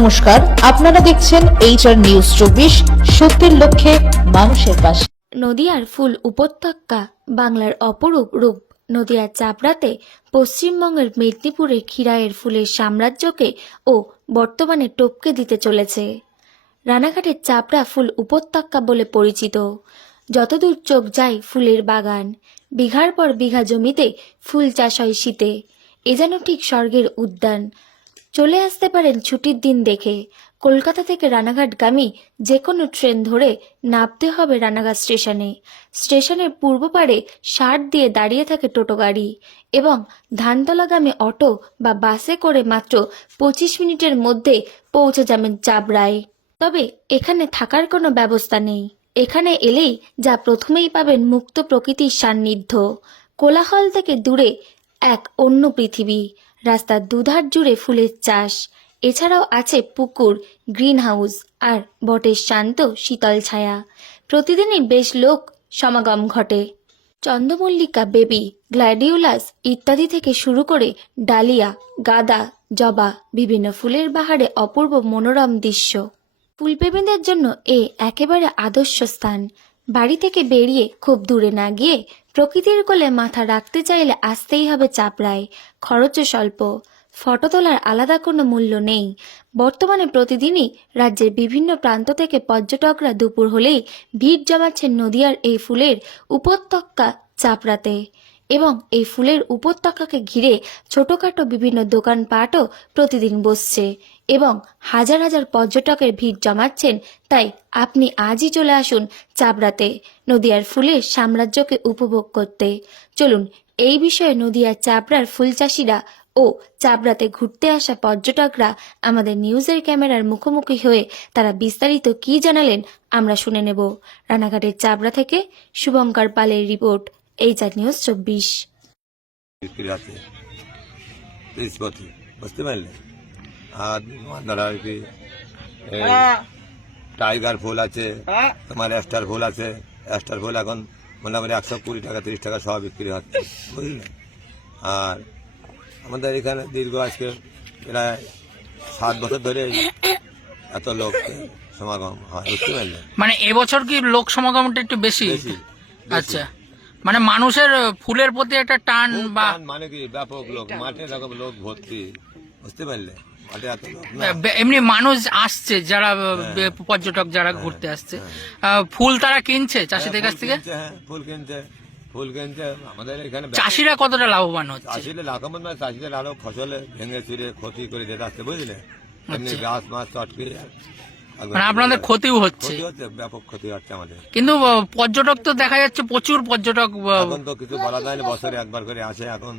নমস্কার, আপনারা দেখছেন HR নিউজ 24, সত্যের লক্ষ্যে মানুষের পাশে। নদিয়ার ফুল উপত্যকা বাংলার অপরূপ রূপ। নদিয়ার চাপড়াতে পশ্চিমবঙ্গের মেদিনীপুরের খিরাইয়ের ফুলের সাম্রাজ্যকে ও বর্তমানে টপকে দিতে চলেছে। রানাঘাটের চাপড়া ফুল উপত্যকা বলে পরিচিত। যতদূর চোখ যায় ফুলের বাগান, বিঘার পর বিঘা জমিতে ফুল চাষ হয় শীতে। এ যেন ঠিক স্বর্গের উদ্যান। চলে আসতে পারেন ছুটির দিন দেখে। কলকাতা থেকে রানাঘাটগামী যে কোনো ট্রেন ধরে নামতে হবে রানাঘাট স্টেশনে। স্টেশনের পূর্ব পাড়ে ষাট দিয়ে দাঁড়িয়ে থাকে টোটো গাড়ি এবং ধানতলাগামী অটো বা বাসে করে মাত্র 25 মিনিটের মধ্যে পৌঁছে যাবেন চাপড়ায়। তবে এখানে থাকার কোনো ব্যবস্থা নেই। এখানে এলেই যা প্রথমেই পাবেন মুক্ত প্রকৃতির সান্নিধ্য। কোলাহল থেকে দূরে এক অন্য পৃথিবী। রাস্তার দুধার জুড়ে ফুলের চাষ, এছাড়াও আছে পুকুর, গ্রিন হাউস আর বটের শান্ত শীতল ছায়া। প্রতিদিনই বেশ লোক সমাগম ঘটে। চন্দ্রমল্লিকা, বেবি, গ্ল্যাডিওলাস ইত্যাদি থেকে শুরু করে ডালিয়া, গাঁদা, জবা, বিভিন্ন ফুলের বাহারে অপূর্ব মনোরম দৃশ্য। ফুলপ্রেমীদের জন্য একেবারে আদর্শ স্থান। বাড়ি থেকে বেরিয়ে খুব দূরে না গিয়ে প্রকৃতির কোলে মাথা রাখতে চাইলে আসতেই হবে চাপড়ায়। খরচও স্বল্প, ফটো তোলার আলাদা কোনো মূল্য নেই। বর্তমানে প্রতিদিনই রাজ্যের বিভিন্ন প্রান্ত থেকে পর্যটকরা দুপুর হলেই ভিড় জমাচ্ছেন নদিয়ার এই ফুলের উপত্যকা চাপড়াতে। এবং এই ফুলের উপত্যকাকে ঘিরে ছোটখাটো বিভিন্ন দোকানপাটও প্রতিদিন বসছে এবং হাজার হাজার পর্যটকের ভিড় জমাচ্ছেন। তাই আপনি আজই চলে আসুন চাপড়াতে নদিয়ার ফুলের সাম্রাজ্যকে উপভোগ করতে। চলুন এই বিষয়ে নদিয়ার চাপড়ার ফুল চাষিরা ও চাপড়াতে ঘুরতে আসা পর্যটকরা আমাদের নিউজের ক্যামেরার মুখোমুখি হয়ে তারা বিস্তারিত কি জানালেন আমরা শুনে নেব। রানাঘাটের চাপড়া থেকে শুভঙ্কর পালের রিপোর্ট, HR নিউজ 24। বুঝতে পারলে, আর আপনারা টাইগার ফুল আছে, তোমার অ্যাস্টার ফুল আছে। অ্যাস্টার ফুল এখন মোটামুটি 120 টাকা 30 টাকা সব বিক্রি হচ্ছে, বুঝলেন। আর আমাদের এখানে দীর্ঘ আজকে প্রায় 7 বছর ধরে এত লোক সমাগম হয়, বুঝতে পারলেন। মানে এবছর কি লোক সমাগমটা একটু বেশি? আচ্ছা, মানে মানুষের ফুলের প্রতি একটা টান বা মানে কি ব্যাপক লোক, মাঠে এরকম লোক ভর্তি, বুঝতে পারলে। মাঠে এত লোক না, এমনি মানুষ আসছে যারা পর্যটক যারা ঘুরতে আসছে, ফুল তারা কিনছে চাষিদের কাছ থেকে। ফুল কিনছে আমাদের এখানে। চাষিরা কতটা লাভবান হচ্ছে? চাষিরা লাভবান, মানে চাষিদের আরো ফসলে ভেঙে চুরে ক্ষতি করে যেতে আসছে, বুঝলে। এমনি গাছ মাছ চটকে মানে আপনাদের ক্ষতিও হচ্ছে, ব্যাপক ক্ষতি হচ্ছে আমাদের। কিন্তু পর্যটক তো দেখা যাচ্ছে প্রচুর পর্যটক। এখন তো কিছু বলা যায় না, বছরে একবার করে আসে। এখন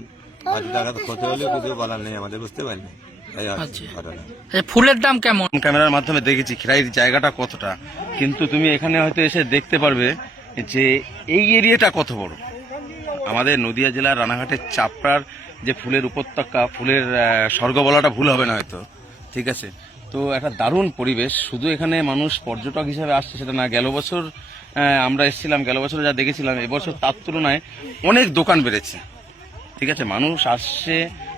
ক্ষতি হলেও কিছু বলার নেই আমাদের, বুঝতে পারিনি। ফুলের দাম কেমন? ক্যামেরার মাধ্যমে দেখেছি খিরাইয়ের জায়গাটা কতটা, কিন্তু তুমি এখানে হয়তো এসে দেখতে পারবে যে এই এরিয়াটা কত বড়। আমাদের নদিয়া জেলার রানাঘাটের চাপড়ার যে ফুলের উপত্যকা, ফুলের স্বর্গ বলাটা ভুল হবে না হয়তো, ঠিক আছে। তো একটা দারুণ পরিবেশ। শুধু এখানে মানুষ পর্যটক হিসেবে আসছে সেটা না, গেল বছর আমরা এসেছিলাম, গেল বছর যা দেখেছিলাম এবছর তার তুলনায় অনেক দোকান বেড়েছে, ঠিক আছে। মানুষ আসছে,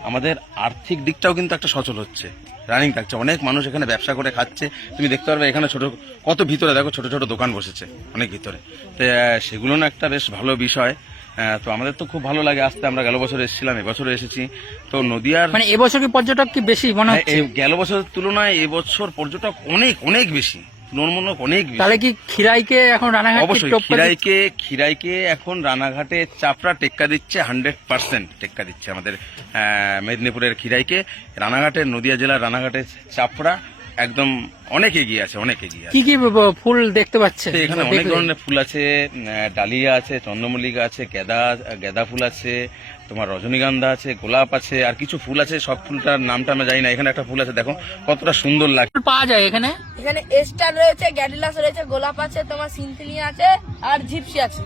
আমাদের আর্থিক দিকটাও কিন্তু একটা সচল হচ্ছে, রানিং থাকছে। অনেক মানুষ এখানে ব্যবসা করে খাচ্ছে, তুমি দেখতে পারবে এখানে ছোট কত ভিতরে দেখো ছোট ছোট দোকান বসেছে অনেক ভিতরে। তো সেগুলো না একটা বেশ ভালো বিষয়। তো আমাদের তো খুব ভালো লাগে আসতে। আমরা গেল বছর এসেছিলাম, এবছর এসেছি। তো নদিয়ার মানে এবছর কি পর্যটক কি বেশি মনে হচ্ছে? গেল বছরের তুলনায় এবছর পর্যটক অনেক অনেক বেশি, তুলনামূলক অনেক বেশি। তাহলে কি খিরাইকে এখন রানাঘাট? অবশ্যই খিরাইকে এখন রানাঘাটে চাপড়া টেক্কা দিচ্ছে, 100% টেক্কা দিচ্ছে আমাদের মেদিনীপুরের খিরাইকে। রানাঘাটের, নদিয়া জেলার রানাঘাটের চাপড়া একদম অনেক এগিয়ে আছে, অনেক এগিয়ে আছে। কি কি ফুল দেখতে পাচ্ছে এখানে? অনেক ধরনের ফুল আছে, ডালিয়া আছে, চন্দ্রমল্লিকা আছে, গেঁদা ফুল আছে, তোমার রজনীগন্ধা আছে, গোলাপ আছে, আর কিছু ফুল আছে, সব ফুলটার নামটা আমরা জানি না। এখানে একটা ফুল আছে, দেখো কতটা সুন্দর লাগে। পাওয়া যায় এখানে? এখানে স্টার রয়েছে, গ্যাডিলাস রয়েছে, গোলাপ আছে, তোমার সিনথিলিয়া আছে আর জিপসি আছে।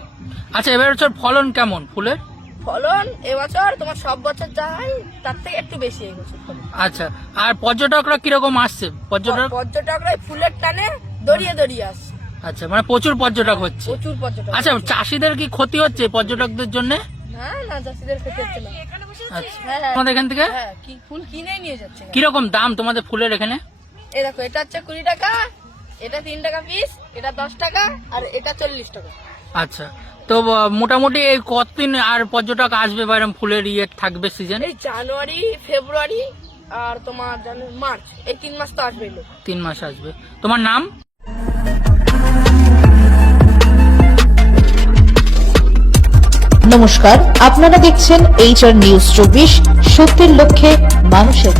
আচ্ছা, এবার বছর ফলন কেমন ফুলের? ফলন এবছর তোমার সব বছর যা হয় তার থেকে একটু বেশি এবছর ফলন। আচ্ছা, আর পর্যটকরা কিরকম আসছে? পর্যটকরা ফুলের টানে দড়িয়ে দড়িয়ে আসছে। আচ্ছা, মানে প্রচুর পর্যটক হচ্ছে। প্রচুর পর্যটক। আচ্ছা, চাষিদের কি ক্ষতি হচ্ছে পর্যটকদের জন্য? না না, চাষিদের ক্ষতি হচ্ছে না। আচ্ছা, আমাদের এখান থেকে ফুল কিনে নিয়ে যাচ্ছে। কিরকম দাম তোমাদের ফুলের এখানে? এই দেখো, এটা হচ্ছে 20 টাকা, এটা 3 টাকা পিস, এটা 10 টাকা, আর এটা 40 টাকা। আচ্ছা, তো মোটামুটি এই কতদিন আর পর্যটক আসবে বা এরম ফুলের ইয়ে থাকবে সিজন? এই জানুয়ারি, ফেব্রুয়ারি আর তোমার মার্চ, এই 3 মাস তো আসবে লোক। 3 মাস আসবে। তোমার নাম? নমস্কার, আপনারা দেখছেন HR নিউজ 24, সত্যের লক্ষ্যে মানুষের